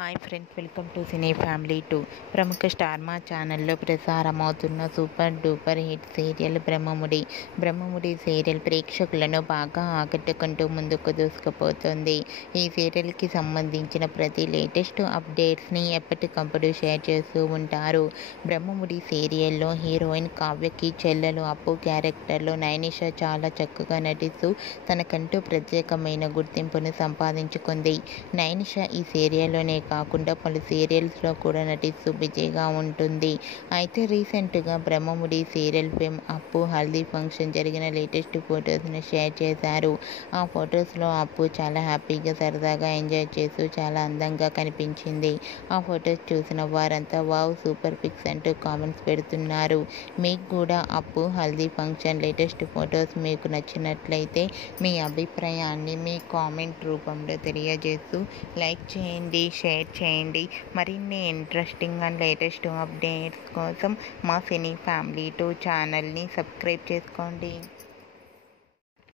Hi friends, welcome to cine family 2. ప్రముఖ star Maa ఛానల్లో ప్రసారమవుతున్న super duper hit serial Brahmamudi serial ప్రేక్షకులను బాగా ఆకట్టుకుంటూ ముందుకు దూసుకుపోతుంది. ఈ సీరియల్కి సంబంధించిన ప్రతి లేటెస్ట్ అప్డేట్స్ని ఎప్పటికప్పుడు షేర్ చేస్తూ ఉంటారు. బ్రహ్మముడి సీరియల్లో హీరోయిన్ కావ్యకి చెల్లెలు అప్పు క్యారెక్టర్లో నైనిష చాలా చక్కగా నటిస్తూ తనకంటూ ప్రత్యేకమైన గుర్తింపును సంపాదించుకుంది. నైనిష ఈ సీరియల్లోనే కాకుండా పలు సీరియల్స్లో కూడా నటిస్తూ బిజీగా ఉంటుంది. అయితే రీసెంట్గా బ్రహ్మముడి సీరియల్ ఫేమ్ అప్పు హల్దీ ఫంక్షన్ జరిగిన లేటెస్ట్ ఫొటోస్ను షేర్ చేశారు. ఆ ఫొటోస్లో అప్పు చాలా హ్యాపీగా సరదాగా ఎంజాయ్ చేస్తూ చాలా అందంగా కనిపించింది. ఆ ఫొటోస్ చూసిన వారంతా వావ్ సూపర్ పిక్స్ అంటూ కామెంట్స్ పెడుతున్నారు. మీకు కూడా అప్పు హల్దీ ఫంక్షన్ లేటెస్ట్ ఫొటోస్ మీకు నచ్చినట్లయితే మీ అభిప్రాయాన్ని మీ కామెంట్ రూపంలో తెలియజేస్తూ లైక్ చేయండి, షేర్ చేయండి. మరిన్ని ఇంట్రెస్టింగ్ అండ్ లేటెస్ట్ అప్డేట్స్ కోసం మా సినీ ఫ్యామిలీ 2 ఛానల్ని సబ్స్క్రైబ్ చేసుకోండి.